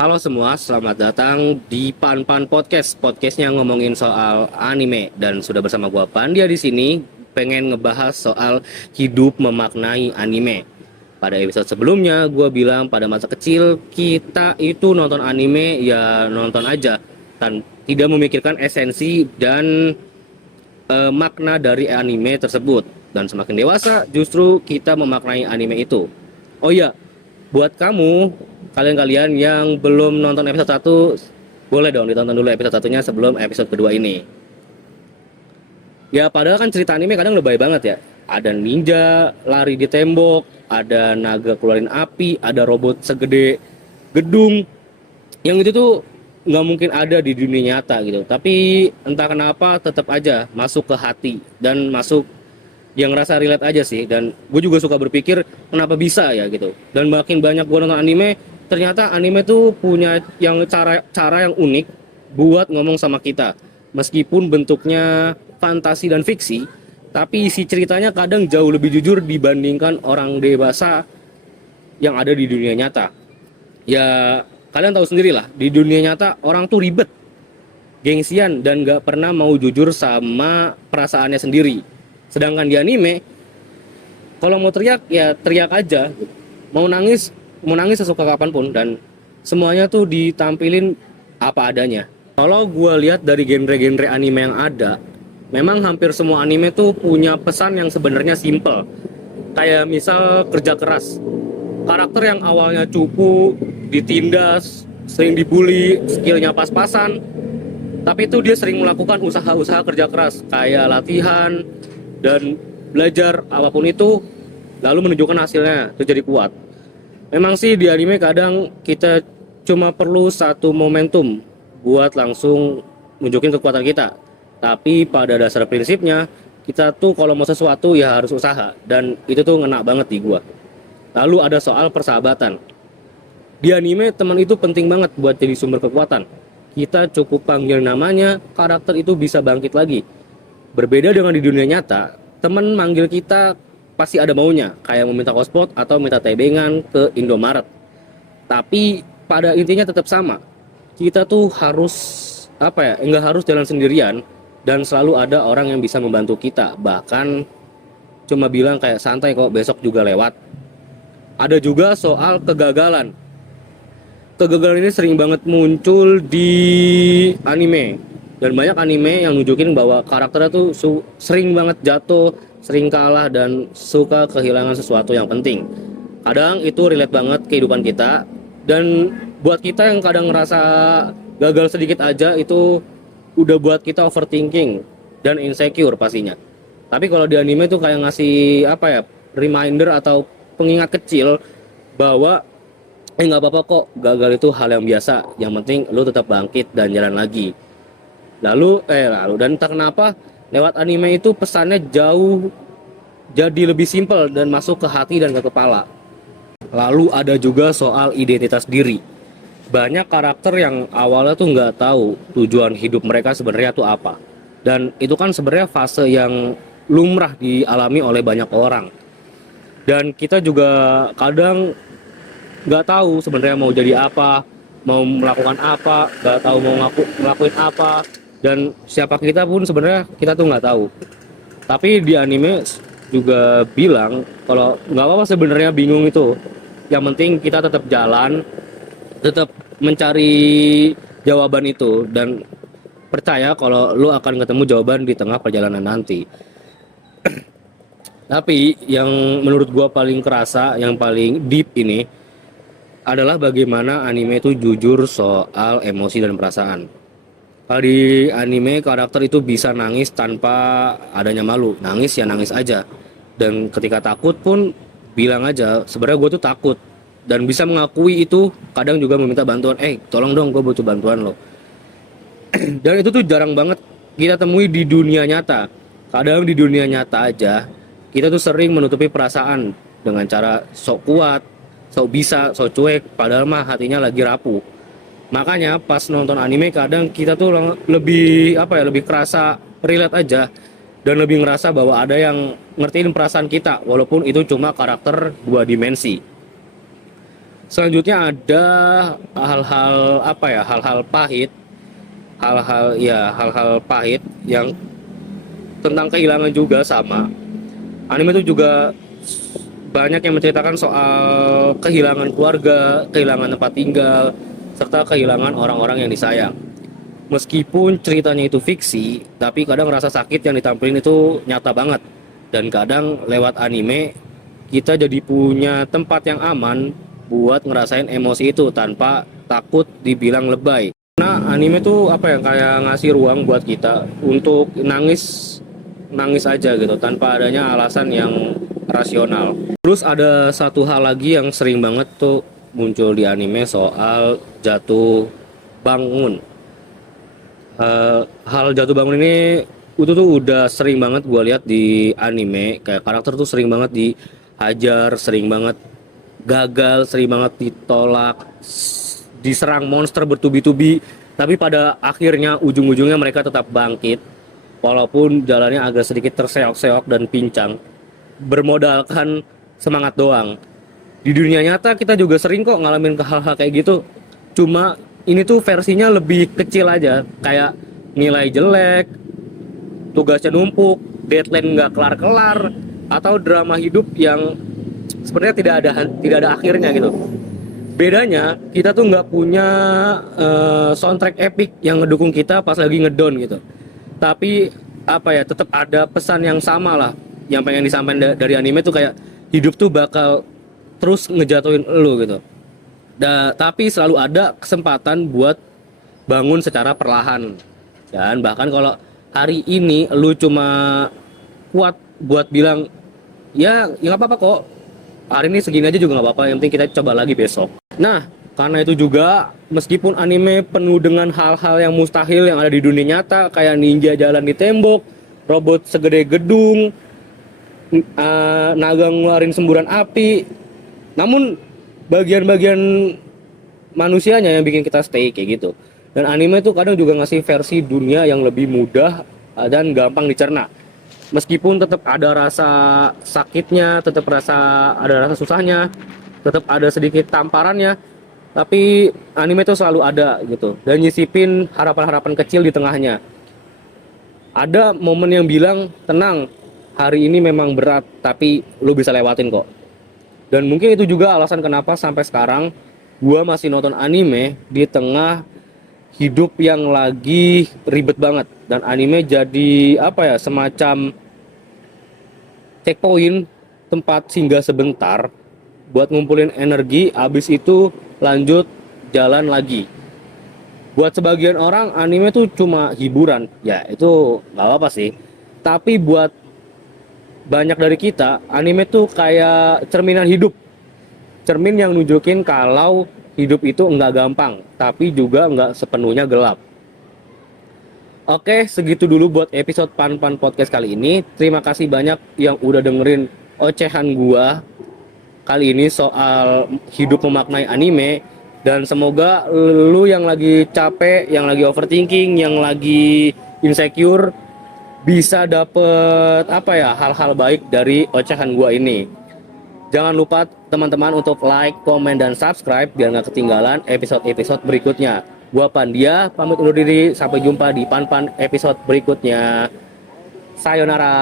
Halo semua, selamat datang di Pan Pan Podcast. Podcastnya ngomongin soal anime dan sudah bersama gua Pandia di sini pengen ngebahas soal hidup memaknai anime. Pada episode sebelumnya gua bilang pada masa kecil kita itu nonton anime ya nonton aja dan tidak memikirkan esensi dan makna dari anime tersebut. Dan semakin dewasa justru kita memaknai anime itu. Oh iya, buat kalian-kalian yang belum nonton episode 1, boleh dong ditonton dulu episode satunya sebelum episode kedua ini. Ya padahal kan cerita anime kadang lebay banget ya. Ada ninja lari di tembok, ada naga keluarin api, ada robot segede gedung. Yang itu tuh nggak mungkin ada di dunia nyata gitu. Tapi entah kenapa tetap aja masuk ke hati dan masuk yang rasa relate aja sih. Dan gue juga suka berpikir kenapa bisa ya gitu. Dan makin banyak gue nonton anime, ternyata anime tuh punya yang cara yang unik buat ngomong sama kita. Meskipun bentuknya fantasi dan fiksi, tapi isi ceritanya kadang jauh lebih jujur dibandingkan orang dewasa yang ada di dunia nyata. Ya kalian tahu sendiri lah, di dunia nyata orang tuh ribet, gengsian, dan gak pernah mau jujur sama perasaannya sendiri. Sedangkan di anime, kalau mau teriak ya teriak aja, mau nangis sesuka kapanpun, dan semuanya tuh ditampilin apa adanya. Kalau gue lihat dari genre-genre anime yang ada, memang hampir semua anime tuh punya pesan yang sebenarnya simple. Kayak misal kerja keras. Karakter yang awalnya cupu, ditindas, sering dibully, skillnya pas-pasan, tapi itu dia sering melakukan usaha-usaha kerja keras, kayak latihan dan belajar apapun itu, lalu menunjukkan hasilnya itu jadi kuat. Memang sih di anime kadang kita cuma perlu satu momentum buat langsung nunjukin kekuatan kita. Tapi pada dasar prinsipnya kita tuh kalau mau sesuatu ya harus usaha, dan itu tuh ngena banget di gua. Lalu ada soal persahabatan. Di anime teman itu penting banget buat jadi sumber kekuatan. Kita cukup panggil namanya, karakter itu bisa bangkit lagi. Berbeda dengan di dunia nyata, teman manggil kita pasti ada maunya, kayak meminta hotspot atau minta tebengan ke Indomaret. Tapi pada intinya tetap sama. Kita tuh harus nggak harus jalan sendirian, dan selalu ada orang yang bisa membantu kita. Bahkan cuma bilang kayak santai kok, besok juga lewat. Ada juga soal kegagalan. Kegagalan ini sering banget muncul di anime, dan banyak anime yang nunjukin bahwa karakternya tuh sering banget jatuh, sering kalah, dan suka kehilangan sesuatu yang penting. Kadang itu relate banget kehidupan kita, dan buat kita yang kadang ngerasa gagal sedikit aja itu udah buat kita overthinking dan insecure pastinya. Tapi kalau di anime tuh kayak ngasih reminder atau pengingat kecil bahwa nggak apa-apa kok, gagal itu hal yang biasa, yang penting lu tetap bangkit dan jalan lagi. Lalu dan entah kenapa lewat anime itu pesannya jauh jadi lebih simpel dan masuk ke hati dan ke kepala. Lalu ada juga soal identitas diri. Banyak karakter yang awalnya tuh nggak tahu tujuan hidup mereka sebenarnya tuh apa, dan itu kan sebenarnya fase yang lumrah dialami oleh banyak orang. Dan kita juga kadang nggak tahu sebenarnya mau jadi apa, mau melakukan apa, nggak tahu mau ngelakuin apa, dan siapa kita pun sebenarnya kita tuh nggak tahu. Tapi di anime juga bilang kalau nggak apa-apa sebenarnya bingung itu, yang penting kita tetap jalan, tetap mencari jawaban itu, dan percaya kalau lu akan ketemu jawaban di tengah perjalanan nanti. Tapi yang menurut gua paling kerasa, yang paling deep ini adalah bagaimana anime itu jujur soal emosi dan perasaan. Kalau di anime karakter itu bisa nangis tanpa adanya malu, nangis ya nangis aja. Dan ketika takut pun bilang aja sebenarnya gue tuh takut, dan bisa mengakui itu, kadang juga meminta bantuan, tolong dong gue butuh bantuan lo. Dan itu tuh jarang banget kita temui di dunia nyata. Kadang di dunia nyata aja kita tuh sering menutupi perasaan dengan cara sok kuat, sok bisa, sok cuek, padahal mah hatinya lagi rapuh. Makanya pas nonton anime kadang kita tuh lebih kerasa relate aja, dan lebih ngerasa bahwa ada yang ngertiin perasaan kita walaupun itu cuma karakter dua dimensi. Selanjutnya ada hal-hal apa ya? Hal-hal pahit, hal-hal pahit yang tentang kehilangan juga sama. Anime itu juga banyak yang menceritakan soal kehilangan keluarga, kehilangan tempat tinggal, serta kehilangan orang-orang yang disayang. Meskipun ceritanya itu fiksi, tapi kadang rasa sakit yang ditampilin itu nyata banget. Dan kadang lewat anime, kita jadi punya tempat yang aman buat ngerasain emosi itu tanpa takut dibilang lebay. Nah, anime tuh apa ya, kayak ngasih ruang buat kita untuk nangis nangis aja gitu tanpa adanya alasan yang rasional. Terus ada satu hal lagi yang sering banget tuh muncul di anime soal jatuh bangun. Hal jatuh bangun ini itu tuh udah sering banget gue lihat di anime, kayak karakter tuh sering banget dihajar, sering banget gagal, sering banget ditolak, diserang monster bertubi-tubi, tapi pada akhirnya ujung-ujungnya mereka tetap bangkit walaupun jalannya agak sedikit terseok-seok dan pincang, bermodalkan semangat doang. Di dunia nyata kita juga sering kok ngalamin ke hal-hal kayak gitu, cuma ini tuh versinya lebih kecil aja, kayak nilai jelek, tugasnya numpuk, deadline nggak kelar-kelar, atau drama hidup yang sebenarnya tidak ada akhirnya gitu. Bedanya kita tuh nggak punya soundtrack epic yang ngedukung kita pas lagi ngedown gitu, tapi apa ya, tetap ada pesan yang sama lah yang pengen disampaikan dari anime tuh, kayak hidup tuh bakal terus ngejatuhin lu gitu. Tapi selalu ada kesempatan buat bangun secara perlahan. Dan bahkan kalau hari ini lu cuma kuat buat bilang, ya nggak apa-apa kok, hari ini segini aja juga nggak apa-apa, yang penting kita coba lagi besok. Nah, karena itu juga meskipun anime penuh dengan hal-hal yang mustahil yang ada di dunia nyata, kayak ninja jalan di tembok, robot segede gedung, naga ngeluarin semburan api, namun bagian-bagian manusianya yang bikin kita stay kayak gitu. Dan anime tuh kadang juga ngasih versi dunia yang lebih mudah dan gampang dicerna. Meskipun tetap ada rasa sakitnya, tetap ada rasa susahnya, tetap ada sedikit tamparannya, tapi anime tuh selalu ada gitu dan nyisipin harapan-harapan kecil di tengahnya. Ada momen yang bilang, tenang, hari ini memang berat, tapi lu bisa lewatin kok. Dan mungkin itu juga alasan kenapa sampai sekarang gua masih nonton anime di tengah hidup yang lagi ribet banget. Dan anime jadi apa ya, semacam checkpoint, tempat singgah sebentar buat ngumpulin energi, abis itu lanjut jalan lagi. Buat sebagian orang anime tuh cuma hiburan, ya itu nggak apa-apa sih. Tapi buat banyak dari kita, anime tuh kayak cerminan hidup. Cermin yang nunjukin kalau hidup itu nggak gampang, tapi juga nggak sepenuhnya gelap. Oke, segitu dulu buat episode Pan-Pan Podcast kali ini. Terima kasih banyak yang udah dengerin ocehan gua kali ini soal hidup memaknai anime. Dan semoga lu yang lagi capek, yang lagi overthinking, yang lagi insecure, bisa dapet apa ya, hal-hal baik dari ocehan gua ini. Jangan lupa teman-teman untuk like, komen, dan subscribe biar nggak ketinggalan episode-episode berikutnya. Gua Pandia, pamit undur diri. Sampai jumpa di Pan-Pan episode berikutnya. Sayonara.